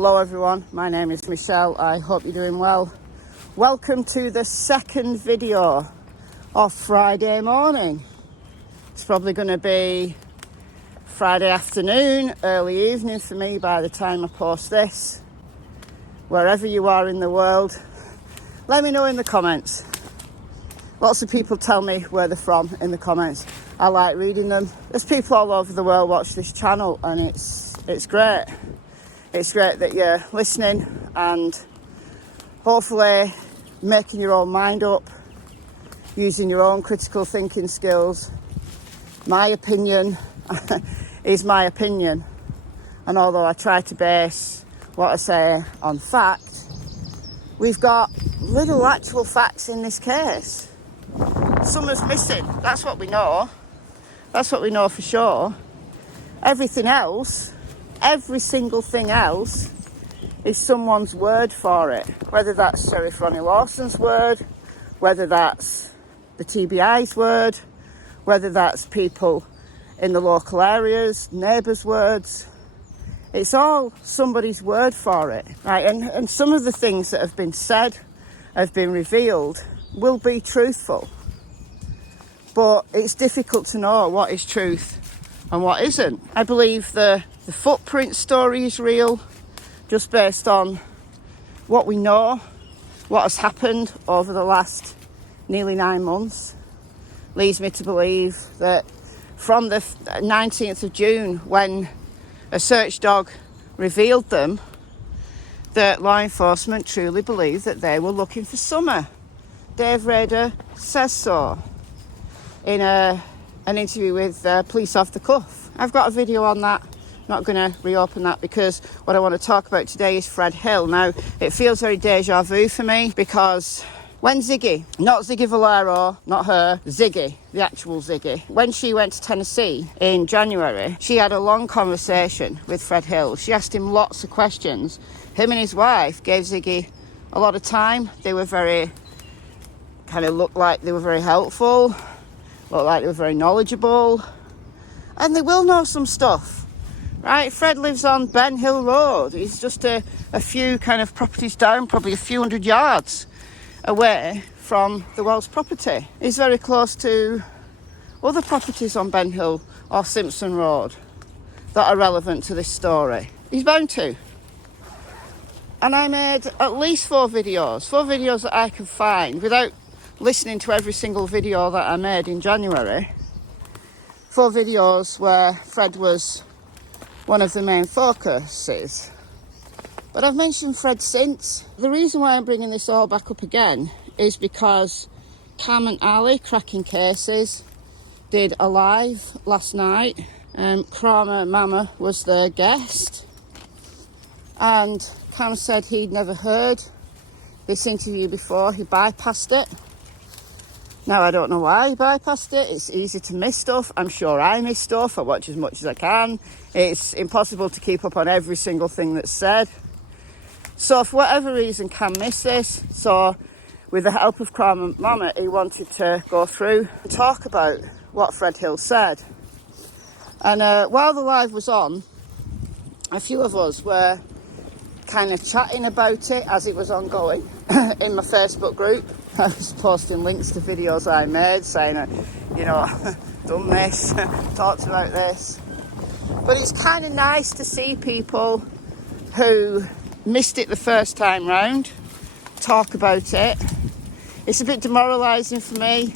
Hello everyone, my name is Michelle. I hope you're doing well. Welcome to the second video of Friday morning. It's probably going to be Friday afternoon, early evening for me by the time I post this. Wherever you are in the world, let me know in the comments. Lots of people tell me where they're from in the comments. I like reading them. There's people all over the world watch this channel, and it's great. It's great that you're listening and hopefully making your own mind up, using your own critical thinking skills. My opinion is my opinion, and although I try to base what I say on fact, we've got little actual facts in this case. Someone's missing, that's what we know. That's what we know for sure. Everything else, every single thing else, is someone's word for it. Whether that's Sheriff Ronnie Lawson's word, whether that's the TBI's word, whether that's people in the local areas, neighbours' words. It's all somebody's word for it, right? And some of the things that have been said, have been revealed, will be truthful. But it's difficult to know what is truth and what isn't. I believe the footprint story is real, just based on what we know, what has happened over the last nearly 9 months. Leads me to believe that from the 19th of June, when a search dog revealed them, that law enforcement truly believed that they were looking for Summer. Dave Rader says so in an interview with Police Off the Cuff. I've got a video on that. Not going to reopen that because what I want to talk about today is Fred Hill. Now, it feels very deja vu for me because when Ziggy, not Ziggy Valero, not her, Ziggy, the actual Ziggy, when she went to Tennessee in January, she had a long conversation with Fred Hill. She asked him lots of questions. Him and his wife gave Ziggy a lot of time. They were looked like they were very helpful, looked like they were very knowledgeable, and they will know some stuff, right? Fred lives on Ben Hill Road. He's just a few kind of properties down, probably a few hundred yards away from the Wells property. He's very close to other properties on Ben Hill or Simpson Road that are relevant to this story. He's bound to. And I made at least 4 videos that I could find without listening to every single video that I made in January. 4 videos where Fred was one of the main focuses. But I've mentioned Fred since. The reason why I'm bringing this all back up again is because Cam and Ali, Crackin Cases, did a live last night. Crama Mama was their guest. And Cam said he'd never heard this interview before. He bypassed it. Now, I don't know why he bypassed it. It's easy to miss stuff. I'm sure I miss stuff. I watch as much as I can. It's impossible to keep up on every single thing that's said. So for whatever reason, Cam missed this. So with the help of Crama Mama, he wanted to go through and talk about what Fred Hill said. And while the live was on, a few of us were kind of chatting about it as it was ongoing in my Facebook group. I was posting links to videos I made saying, done this, talked about this. But it's kind of nice to see people who missed it the first time round talk about it. It's a bit demoralising for me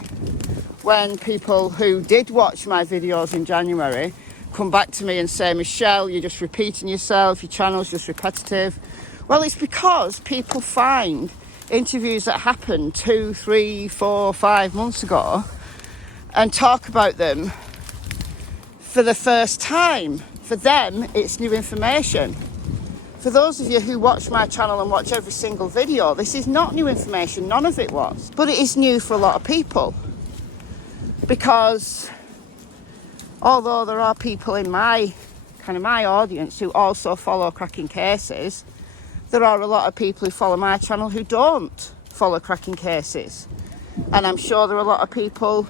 when people who did watch my videos in January come back to me and say, Michelle, you're just repeating yourself, your channel's just repetitive. Well, it's because people find interviews that happened 2, 3, 4, 5 months ago and talk about them for the first time. For them, it's new information. For those of you who watch my channel and watch every single video, this is not new information, none of it was. But it is new for a lot of people. Because although there are people in my audience who also follow Crackin Cases, there are a lot of people who follow my channel who don't follow Crackin Cases. And I'm sure there are a lot of people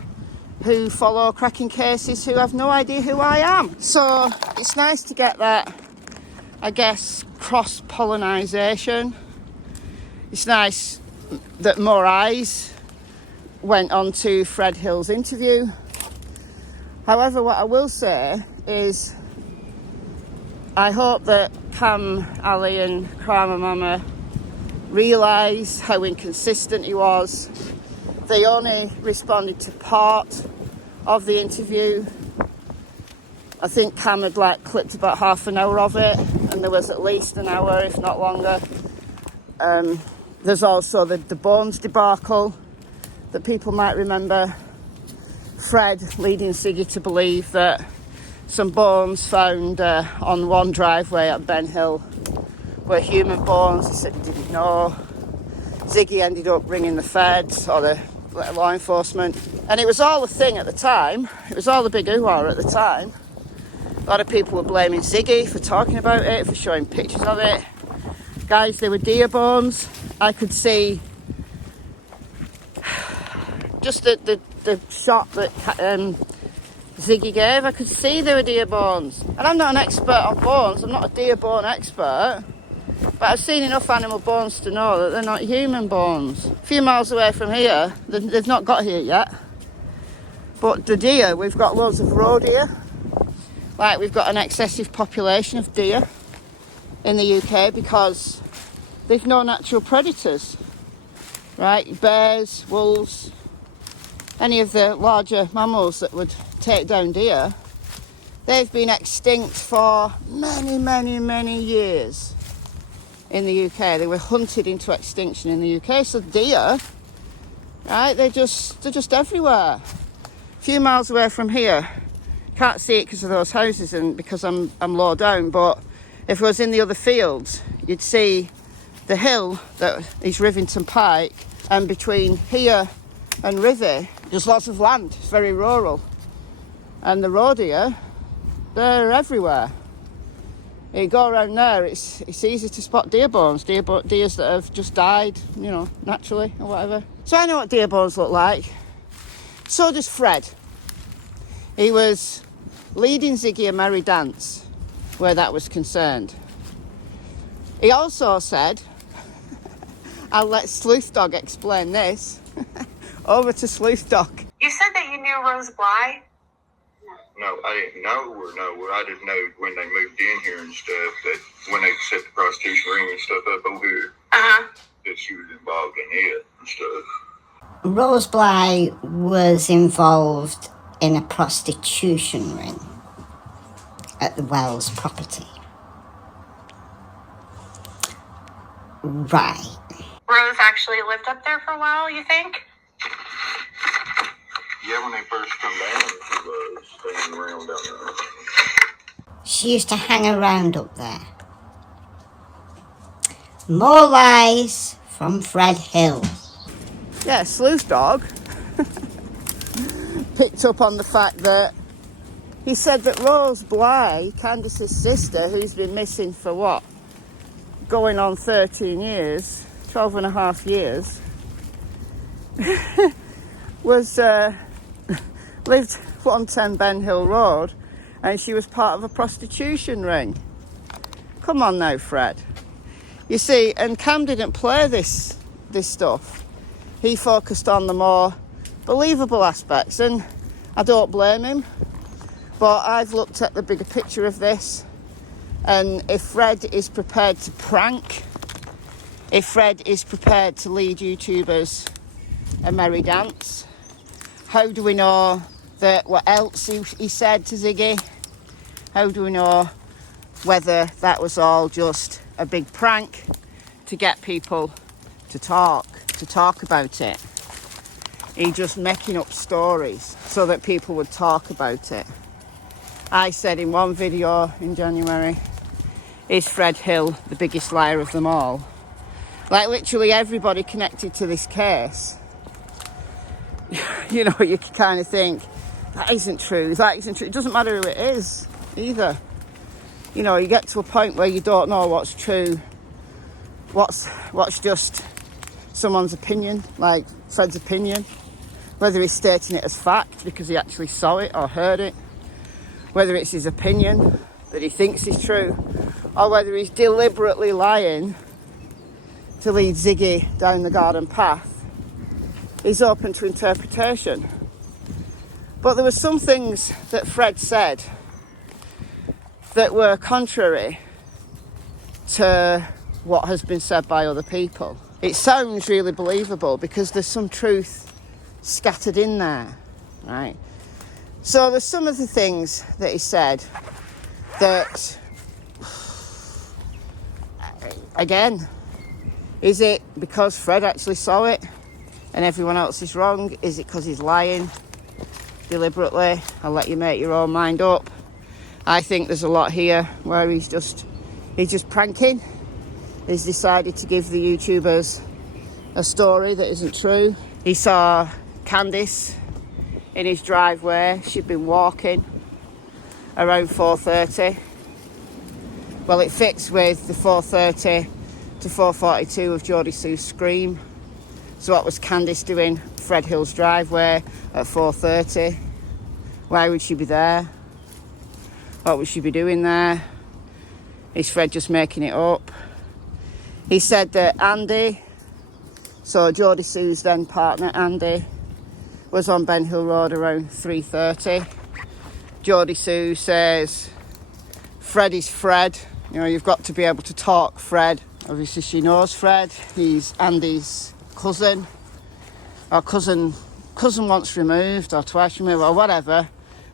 who follow Crackin Cases who have no idea who I am. So it's nice to get that, I guess, cross-pollinisation. It's nice that more eyes went on to Fred Hill's interview. However, what I will say is I hope that Cam, Ali and Crama Mama realise how inconsistent he was. They only responded to part of the interview. I think Cam had clipped about half an hour of it, and there was at least an hour, if not longer. There's also the Bones debacle that people might remember. Fred leading Ziggy to believe that some bones found on one driveway at Ben Hill were human bones. He said he didn't know. Ziggy ended up ringing the feds or the law enforcement. And it was all a thing at the time. It was all the big hoo-ha at the time. A lot of people were blaming Ziggy for talking about it, for showing pictures of it. Guys, they were deer bones. I could see just the shot that Ziggy gave. I could see they were deer bones. And I'm not an expert on bones. I'm not a deer bone expert. But I've seen enough animal bones to know that they're not human bones. A few miles away from here, they've not got here yet. But the deer, we've got loads of roe deer. We've got an excessive population of deer in the UK because there's no natural predators, right? Bears, wolves, any of the larger mammals that would take down deer, they've been extinct for many, many, many years in the UK. They were hunted into extinction in the UK. So deer, right, they're just everywhere. A few miles away from here, can't see it because of those houses and because I'm low down, but if I was in the other fields, you'd see the hill that is Rivington Pike, and between here and Rivy, there's lots of land. It's very rural. And the roe deer, they're everywhere. You go around there, it's easy to spot deer bones, deers that have just died, naturally or whatever. So I know what deer bones look like. So does Fred. He was leading Ziggy a merry dance where that was concerned. He also said, I'll let Sleuth Dog explain this. Over to Sleuth Dog. You said that you knew Rose Bly? No, I didn't know her. No, I just know when they moved in here and stuff, that when they set the prostitution ring and stuff up over here, that she was involved in it and stuff. Rose Bly was involved in a prostitution ring at the Wells property. Right. Rose actually lived up there for a while, you think? Yeah, when they first come down, she was staying around down there. She used to hang around up there. More lies from Fred Hill. Yeah, Sleuth Dog picked up on the fact that he said that Rose Bly, Candace's sister, who's been missing for what? Going on 13 years, 12 and a half years, was lived 110 Ben Hill Road, and she was part of a prostitution ring. Come on now, Fred. You see, and Cam didn't play this stuff. He focused on the more believable aspects, and I don't blame him. But I've looked at the bigger picture of this, and if Fred is prepared to prank, if Fred is prepared to lead YouTubers a merry dance, how do we know that what else he said to Ziggy? How do we know whether that was all just a big prank to get people to talk about it? He just making up stories so that people would talk about it. I said in one video in January, is Fred Hill the biggest liar of them all? Literally everybody connected to this case, you kind of think, that isn't true. It doesn't matter who it is either. You get to a point where you don't know what's true, what's just someone's opinion, like Fred's opinion, whether he's stating it as fact because he actually saw it or heard it, whether it's his opinion that he thinks is true, or whether he's deliberately lying to lead Ziggy down the garden path is open to interpretation. But there were some things that Fred said that were contrary to what has been said by other people. It sounds really believable because there's some truth scattered in there, right? So there's some of the things that he said that, again, is it because Fred actually saw it and everyone else is wrong? Is it because he's lying deliberately? I'll let you make your own mind up. I think there's a lot here where he's just pranking. He's decided to give the YouTubers a story that isn't true. He saw Candice in his driveway. She'd been walking around 4:30. Well, it fits with the 4:30 to 4:42 of Geordie Sue's scream. So what was Candice doing Fred Hill's driveway at 4:30? Why would she be there? What would she be doing there? Is Fred just making it up? He said that Andy, so Geordie Sue's then partner Andy, was on Ben Hill Road around 3:30. Geordie Sue says Fred is Fred. You know, you've got to be able to talk Fred. Obviously she knows Fred. He's Andy's cousin, or cousin once removed or twice removed or whatever,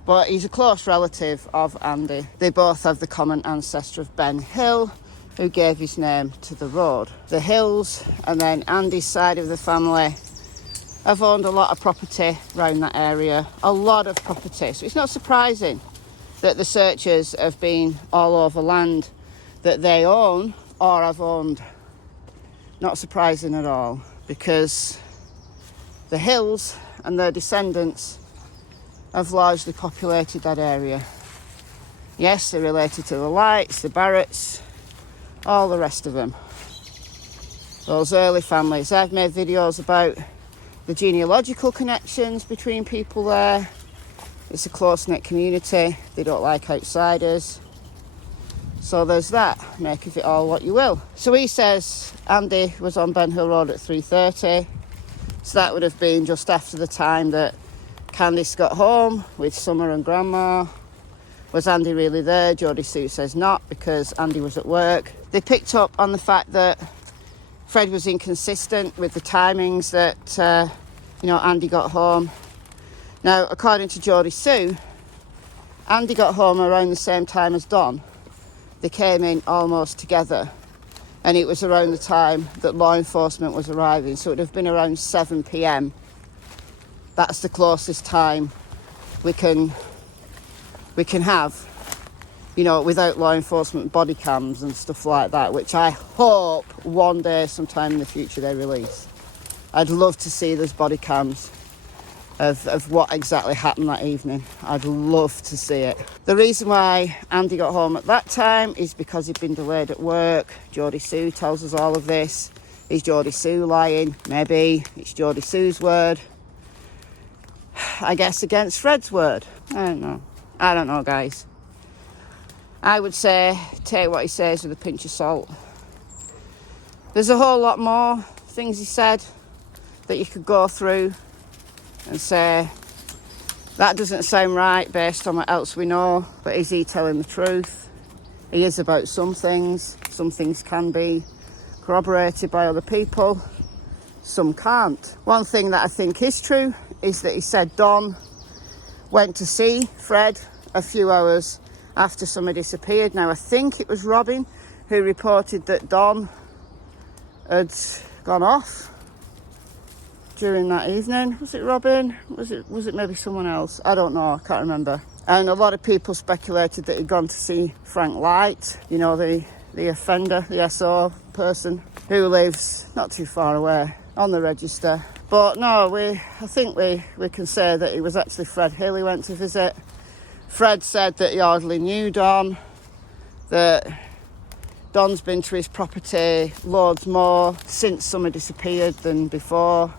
but he's a close relative of Andy. They both have the common ancestor of Ben Hill, who gave his name to the road. The Hills and then Andy's side of the family have owned a lot of property around that area, a lot of property. So it's not surprising that the searchers have been all over land that they own or have owned. Not surprising at all, because the Hills and their descendants have largely populated that area. Yes, they're related to the Lights, the Barretts, all the rest of them. Those early families. I've made videos about the genealogical connections between people there. It's a close-knit community. They don't like outsiders. So there's that. Make of it all what you will. So he says Andy was on Ben Hill Road at 3:30. So that would have been just after the time that Candice got home with Summer and Grandma. Was Andy really there? Geordie Sue says not, because Andy was at work. They picked up on the fact that Fred was inconsistent with the timings that, Andy got home. Now, according to Geordie Sue, Andy got home around the same time as Don. They came in almost together, and it was around the time that law enforcement was arriving, so it would have been around 7 p.m. That's the closest time we can have, without law enforcement body cams and stuff like that, which I hope one day, sometime in the future, they release. I'd love to see those body cams of what exactly happened that evening. I'd love to see it. The reason why Andy got home at that time is because he'd been delayed at work. Geordie Sue tells us all of this. Is Geordie Sue lying? Maybe. It's Geordie Sue's word. I guess against Fred's word. I don't know, guys. I would say take what he says with a pinch of salt. There's a whole lot more things he said that you could go through and say, that doesn't sound right based on what else we know, but is he telling the truth? He is about some things. Some things can be corroborated by other people, some can't. One thing that I think is true is that he said Don went to see Fred a few hours after Summer disappeared. Now, I think it was Robin who reported that Don had gone off during that evening. Was it Robin? Was it maybe someone else? I don't know, I can't remember. And a lot of people speculated that he'd gone to see Frank Light, the offender, the SO person, who lives not too far away on the register. But no, I think we can say that it was actually Fred Hill he went to visit. Fred said that he hardly knew Don, that Don's been to his property loads more since Summer disappeared than before.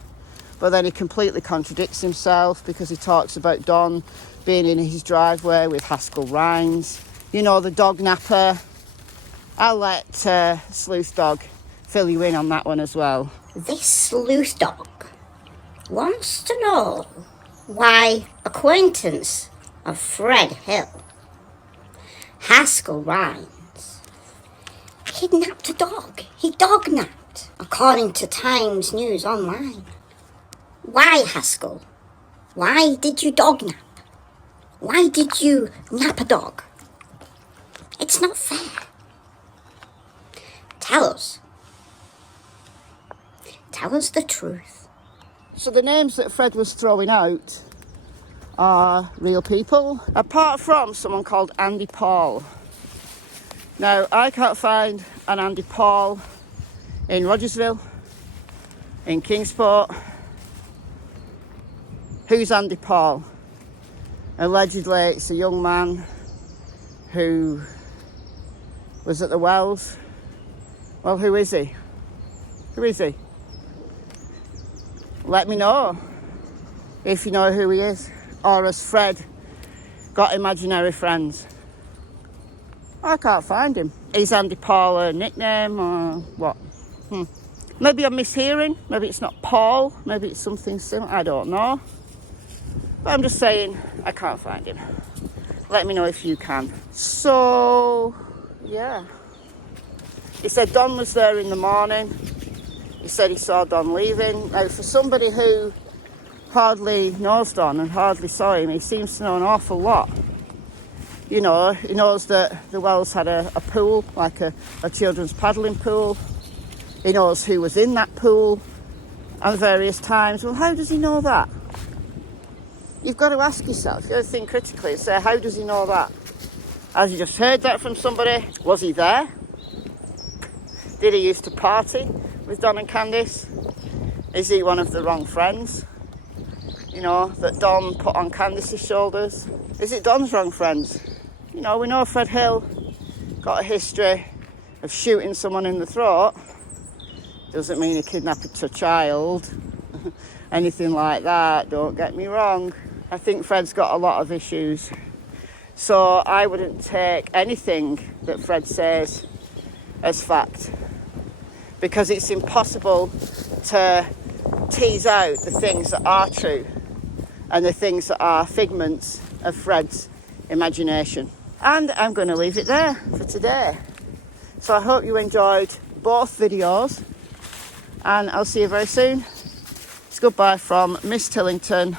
But then he completely contradicts himself, because he talks about Don being in his driveway with Haskell Rhines, the dog napper, I'll let Sleuth Dog fill you in on that one as well. This sleuth dog wants to know why acquaintance of Fred Hill, Haskell Rhines, kidnapped a dog. He dog-napped, according to Times News Online. Why, Haskell? Why did you dog-nap? Why did you nap a dog? It's not fair. Tell us. Tell us the truth. So the names that Fred was throwing out are real people, apart from someone called Andy Paul. Now, I can't find an Andy Paul in Rogersville, in Kingsport. Who's Andy Paul? Allegedly, it's a young man who was at the wells. Well, who is he? Who is he? Let me know if you know who he is. Or has Fred got imaginary friends? I can't find him. Is Andy Paul a nickname or what? Maybe I'm mishearing. Maybe it's not Paul. Maybe it's something similar. I don't know. But I'm just saying I can't find him. Let me know if you can. So, yeah. He said Don was there in the morning. He said he saw Don leaving. Now, for somebody who hardly knows Don and hardly saw him, he seems to know an awful lot. You know, he knows that the wells had a pool, like a children's paddling pool. He knows who was in that pool at various times. Well, how does he know that? You've got to ask yourself, you got to think critically and say, how does he know that? Has he just heard that from somebody? Was he there? Did he used to party with Don and Candice? Is he one of the wrong friends, you know, that Don put on Candice's shoulders? Is it Don's wrong friends? You know, we know Fred Hill got a history of shooting someone in the throat. Doesn't mean he kidnapped a child, anything like that, don't get me wrong. I think Fred's got a lot of issues. So I wouldn't take anything that Fred says as fact, because it's impossible to tease out the things that are true and the things that are figments of Fred's imagination. And I'm going to leave it there for today. So I hope you enjoyed both videos, and I'll see you very soon. It's goodbye from Miss Tillington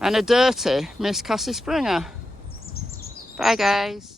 and a dirty Miss Cassie Springer. Bye, guys.